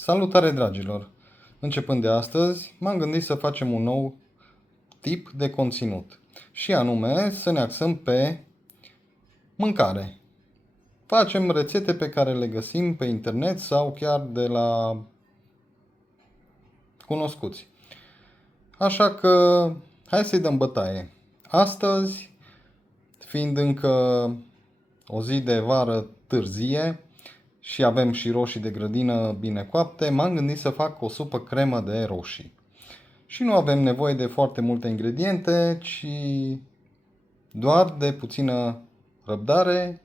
Salutare dragilor! Începând de astăzi, m-am gândit să facem un nou tip de conținut și anume să ne axăm pe mâncare. Facem rețete pe care le găsim pe internet sau chiar de la cunoscuți. Așa că hai să-i dăm bătaie. Astăzi, fiind încă o zi de vară târzie și avem și roșii de grădină bine coapte, m-am gândit să fac o supă cremă de roșii. Și nu avem nevoie de foarte multe ingrediente, ci doar de puțină răbdare,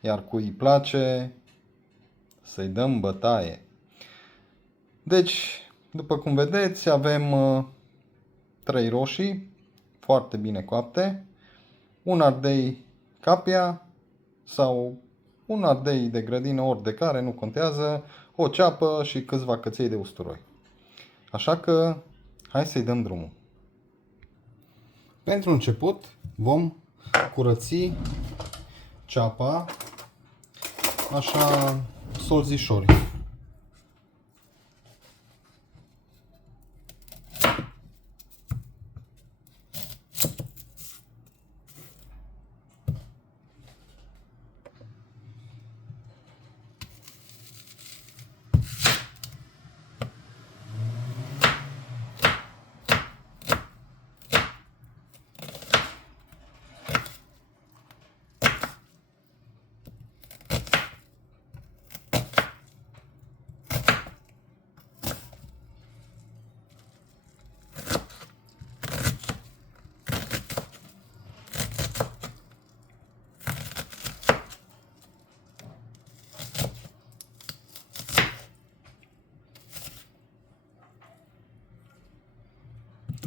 iar cui îi place să-i dăm bătaie. Deci, după cum vedeți, avem 3 roșii foarte bine coapte, un ardei capia sau un ardei de grădină, ori de care, nu contează, o ceapă și câțiva căței de usturoi. Așa că, hai să-i dăm drumul. Pentru început vom curăți ceapa așa solzișori.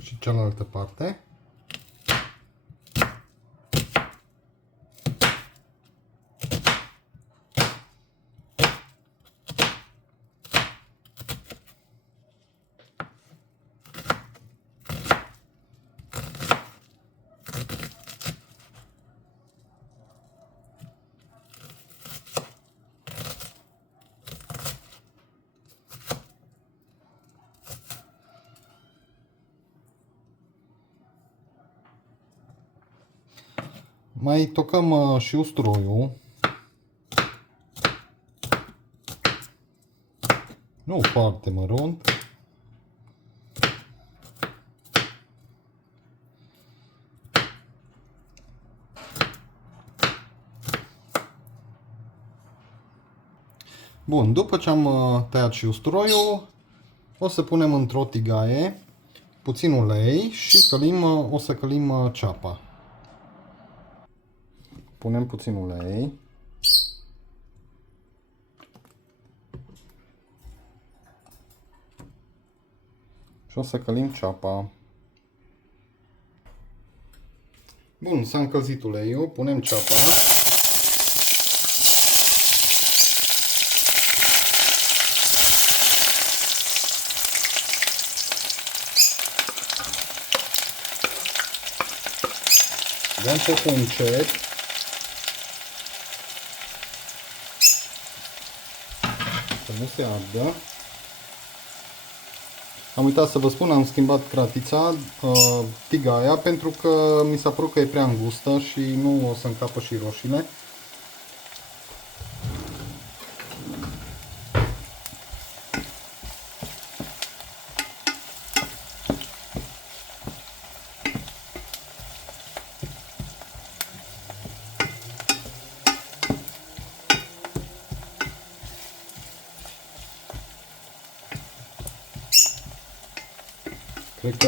Și cealaltă parte. Mai tocăm și usturoiul. Nu foarte mărunt. Bun, după ce am tăiat și usturoiul, o să punem într-o tigaie puțin ulei și o să călim ceapa. Punem puțin ulei. Și o să călim ceapa. Bun, s-a încălzit uleiul, punem ceapa. Dăm focul încet. Să nu se ardă. Am uitat să vă spun, am schimbat cratița, tigaia, pentru că mi s-a părut că e prea îngustă și nu o să încapă și roșiile. Cred că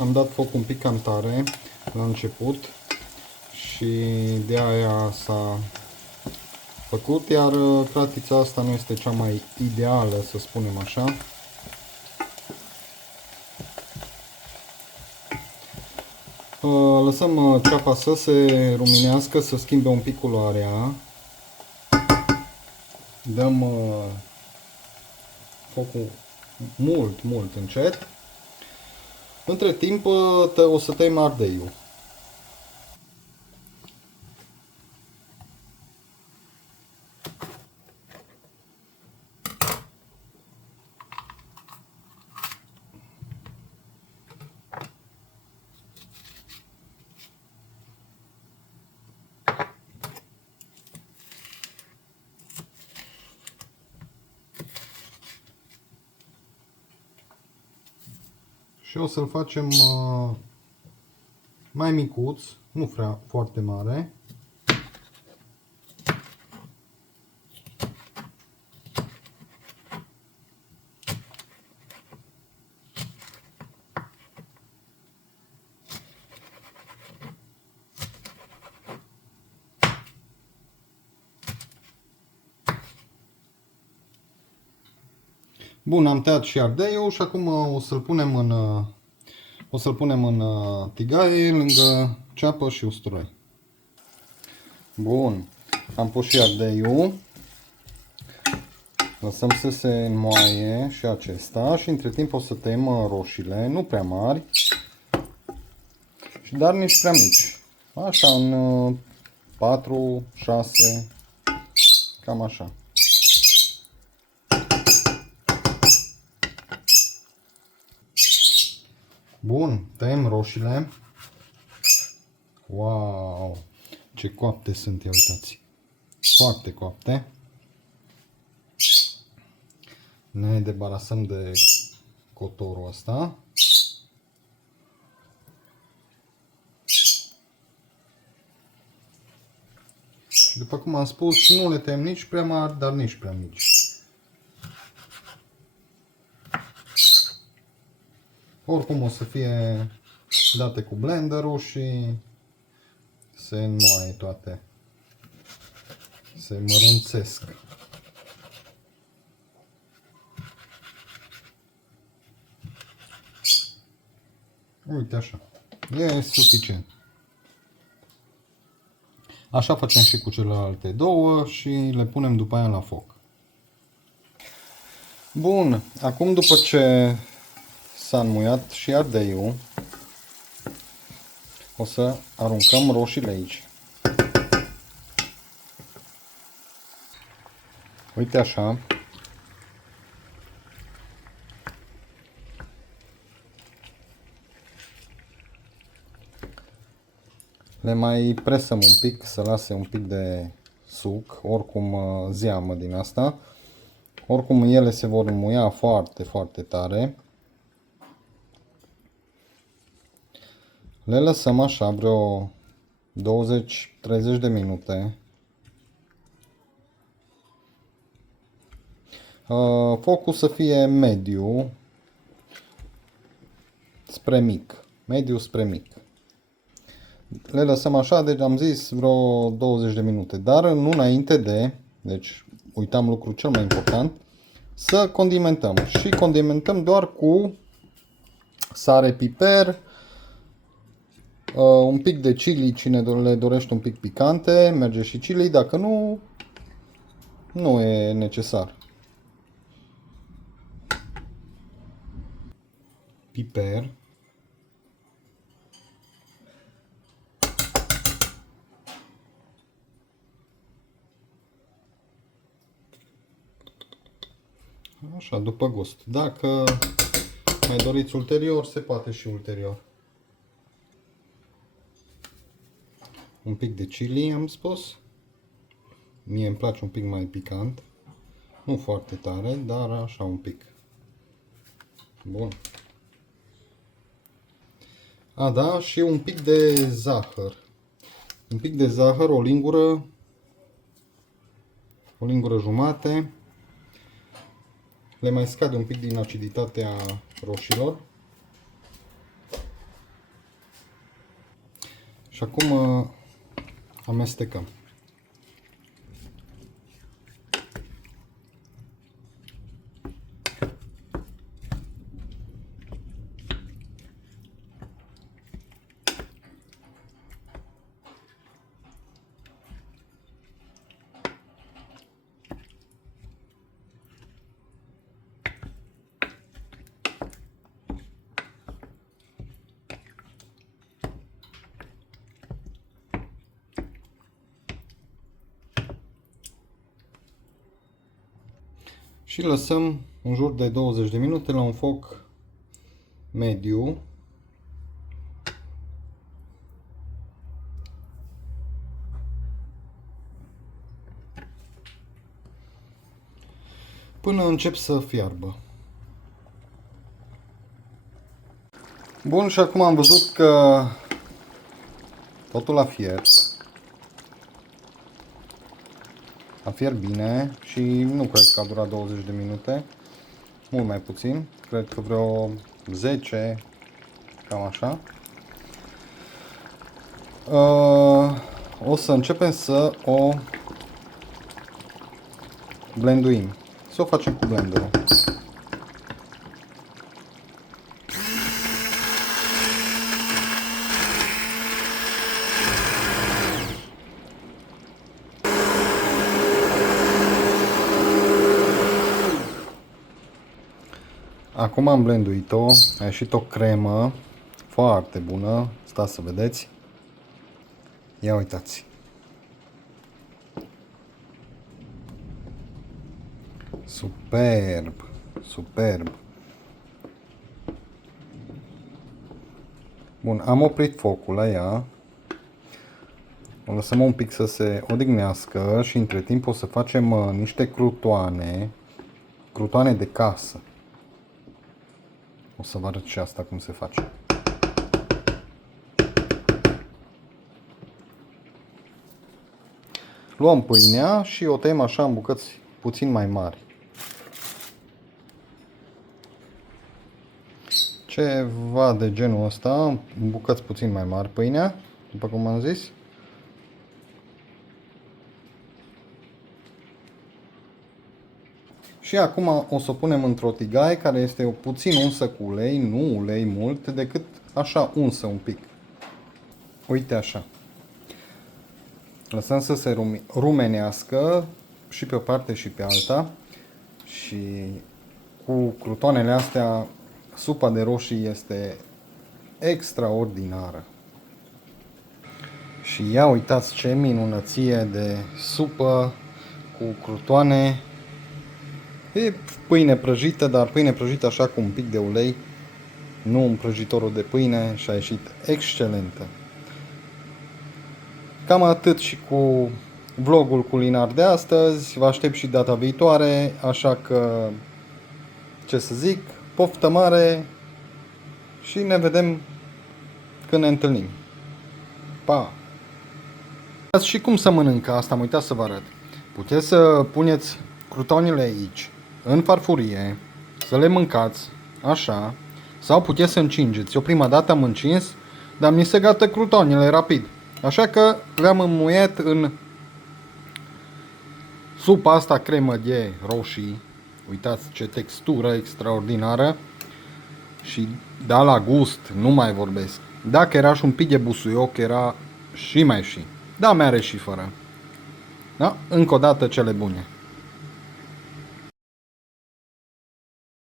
am dat foc un pic cam tare la început și de aia s-a făcut, iar cratița asta nu este cea mai ideală, să spunem așa. Lăsăm ceapa să se ruminească, să schimbe un pic culoarea. Dăm focul mult încet. Între timp o să tăiem ardeiul. Și o să-l facem mai micuț, nu foarte mare. Bun, am tăiat și ardeiul și acum o să-l punem în tigaie lângă ceapă și usturoi. Bun, am pus și ardeiul. Lăsăm să se înmoaie și acesta și între timp o să tăiem roșiile, nu prea mari, dar nici prea mici. Așa, în 4, 6, cam așa. Bun, tăiem roșiile. Wow, ce coapte sunt, ia uitați. Foarte coapte. Ne debarasăm de cotorul ăsta. Și după cum am spus, nu le tăiem nici prea mari, dar nici prea mici. Oricum o să fie date cu blenderul și se înmoaie toate. Se mărunțesc. Uite așa. E suficient. Așa facem și cu celelalte două și le punem după aia la foc. Bun, acum după ce s-a înmuiat și ardeiul, o să aruncăm roșiile aici. Uite așa. Le mai presăm un pic, să lase un pic de suc, oricum zeamă din asta. Oricum ele se vor înmuia foarte, foarte tare. Le lăsăm așa vreo 20-30 de minute. Focul să fie mediu spre mic. Mediu spre mic. Le lăsăm așa, deci am zis vreo 20 de minute. Dar nu înainte de, deci uitam lucrul cel mai important, să condimentăm. Și condimentăm doar cu sare, piper, un pic de chili, cine le dorește un pic picante, merge și chili, dacă nu, nu e necesar. Piper. Așa, după gust. Dacă mai doriți ulterior, se poate și ulterior. Un pic de chili, am spus. Mie îmi place un pic mai picant. Nu foarte tare, dar așa un pic. Bun. A, da, și un pic de zahăr. Un pic de zahăr, o lingură jumate. Le mai scade un pic din aciditatea roșilor. Și acum amestecăm. Și lăsăm în jur de 20 de minute la un foc mediu. Până încep să fiarbă. Bun, și acum am văzut că totul a fiert. A fiert bine și nu cred că a durat 20 de minute. Mult mai puțin. Cred că vreo 10, cam așa. O să începem să o blenduim. Să o facem cu blenderul. Acum am blenduit-o, a ieșit o cremă foarte bună, stați să vedeți. Ia uitați. Superb, superb. Bun, am oprit focul la ea. O lăsăm un pic să se odihnească și între timp o să facem niște crutoane de casă. O să vă arăt și asta cum se face. Luăm pâinea și o tăiem așa în bucăți puțin mai mari. Ceva de genul ăsta, în bucăți puțin mai mari pâinea, după cum am zis. Și acum o să o punem într-o tigaie care este puțin unsă cu ulei, nu ulei mult, decât așa unsă un pic. Uite așa. Lăsăm să se rumenească și pe o parte și pe alta. Și cu crutoanele astea, supa de roșii este extraordinară. Și ia uitați ce minunăție de supă cu crutoane. E pâine prăjită, dar pâine prăjită așa cu un pic de ulei, nu în prăjitorul de pâine, și a ieșit excelentă. Cam atât și cu vlogul culinar de astăzi. Vă aștept și data viitoare, așa că, ce să zic, poftă mare și ne vedem când ne întâlnim. Pa! Și cum să mănâncă asta, am uitat să vă arăt. Puteți să puneți crutonile aici, în farfurie, să le mâncați, așa, sau puteți să încingeți. Eu prima dată am încins, dar mi se gata crutonile rapid. Așa că le-am înmuiat în supa asta cremă de roșii. Uitați ce textură extraordinară. Și da, la gust, nu mai vorbesc. Dacă era și un pic de busuioc, era și mai și. Da, mere și fără. Da? Încă o dată cele bune.